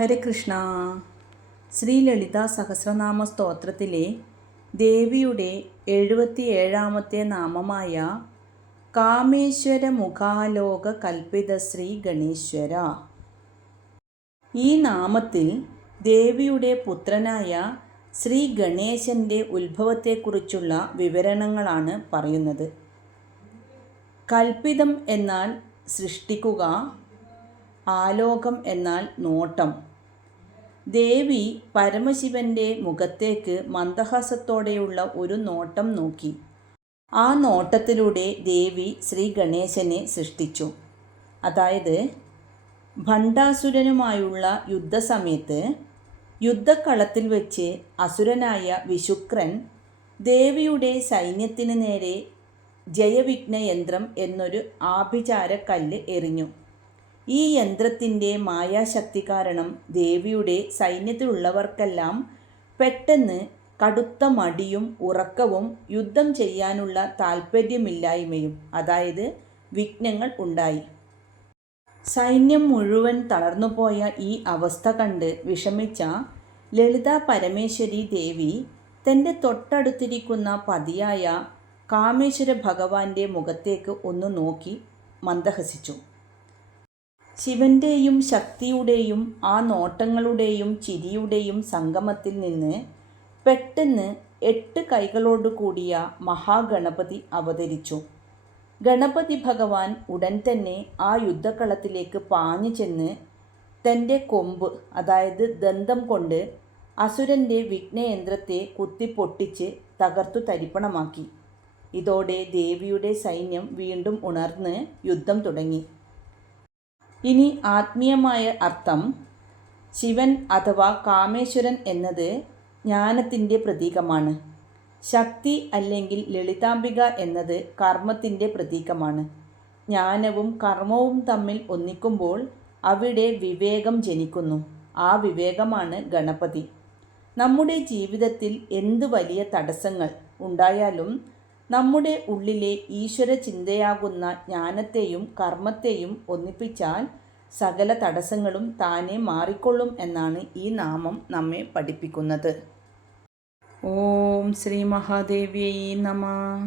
ഹരകൃഷ്ണ. ശ്രീ ലളിതാ സഹസ്രനാമ സ്തോത്രത്തിലെ ദേവിയുടെ 77-ാമത്തെ നാമമായ കാമേശ്വര മുഖാലോക കൽപ്പിതശ്രീ ഗണേശ്വര. ഈ നാമത്തിൽ ദേവിയുടെ പുത്രനായ ശ്രീ ഗണേശൻ്റെ ഉത്ഭവത്തെക്കുറിച്ചുള്ള വിവരണങ്ങളാണ് പറയുന്നത്. കൽപ്പിതം എന്നാൽ സൃഷ്ടിക്കുക, ആലോകം എന്നാൽ നോട്ടം. ദേവി പരമശിവന്റെ മുഖത്തേക്ക് മന്ദഹാസത്തോടെയുള്ള ഒരു നോട്ടം നോക്കി. ആ നോട്ടത്തിലൂടെ ദേവി ശ്രീ ഗണേശനെ സൃഷ്ടിച്ചു. അതായത് ഭണ്ഡാസുരനുമായുള്ള യുദ്ധസമയത്ത് യുദ്ധക്കളത്തിൽ വെച്ച് അസുരനായ വിശുക്രൻ ദേവിയുടെ സൈന്യത്തിന് നേരെ ജയവിഘ്നയന്ത്രം എന്നൊരു ആഭിചാരക്കല്ല് എറിഞ്ഞു. ഈ യന്ത്രത്തിൻ്റെ മായാശക്തി കാരണം ദേവിയുടെ സൈന്യത്തിലുള്ളവർക്കെല്ലാം പെട്ടെന്ന് കടുത്ത മടിയും ഉറക്കവും യുദ്ധം ചെയ്യാനുള്ള താൽപ്പര്യമില്ലായ്മയും, അതായത് വിഘ്നങ്ങൾ ഉണ്ടായി. സൈന്യം മുഴുവൻ തളർന്നുപോയ ഈ അവസ്ഥ കണ്ട് വിഷമിച്ച ലളിതാ പരമേശ്വരി ദേവി തൻ്റെ തൊട്ടടുത്തിരിക്കുന്ന പതിയായ കാമേശ്വര ഭഗവാന്റെ മുഖത്തേക്ക് ഒന്ന് നോക്കി മന്ദഹസിച്ചു. ശിവന്റെയും ശക്തിയുടെയും ആ നോട്ടങ്ങളുടെയും ചിരിയുടെയും സംഗമത്തിൽ നിന്ന് പെട്ടെന്ന് 8 കൈകളോടു കൂടിയ മഹാഗണപതി അവതരിച്ചു. ഗണപതി ഭഗവാൻ ഉടൻ തന്നെ ആ യുദ്ധക്കളത്തിലേക്ക് പാഞ്ഞു ചെന്ന് തൻ്റെ കൊമ്പ്, അതായത് ദന്തം കൊണ്ട് അസുരൻ്റെ വിഘ്നയന്ത്രത്തെ കുത്തിപ്പൊട്ടിച്ച് തകർത്തു തരിപ്പണമാക്കി. ഇതോടെ ദേവിയുടെ സൈന്യം വീണ്ടും ഉണർന്ന് യുദ്ധം തുടങ്ങി. ഇനി ആത്മീയമായ അർത്ഥം, ശിവൻ അഥവാ കാമേശ്വരൻ എന്നത് ജ്ഞാനത്തിൻ്റെ പ്രതീകമാണ്. ശക്തി അല്ലെങ്കിൽ ലളിതാംബിക എന്നത് കർമ്മത്തിൻ്റെ പ്രതീകമാണ്. ജ്ഞാനവും കർമ്മവും തമ്മിൽ ഒന്നിക്കുമ്പോൾ അവിടെ വിവേകം ജനിക്കുന്നു. ആ വിവേകമാണ് ഗണപതി. നമ്മുടെ ജീവിതത്തിൽ എന്ത് വലിയ തടസ്സങ്ങൾ ഉണ്ടായാലും നമ്മുടെ ഉള്ളിലെ ഈശ്വര ചിന്തയാകുന്ന ജ്ഞാനത്തെയും കർമ്മത്തെയും ഒന്നിപ്പിച്ചാൽ സകല തടസ്സങ്ങളും താനെ മാറിക്കൊള്ളും എന്നാണ് ഈ നാമം നമ്മെ പഠിപ്പിക്കുന്നത്. ഓം ശ്രീ മഹാദേവ്യൈ നമഃ.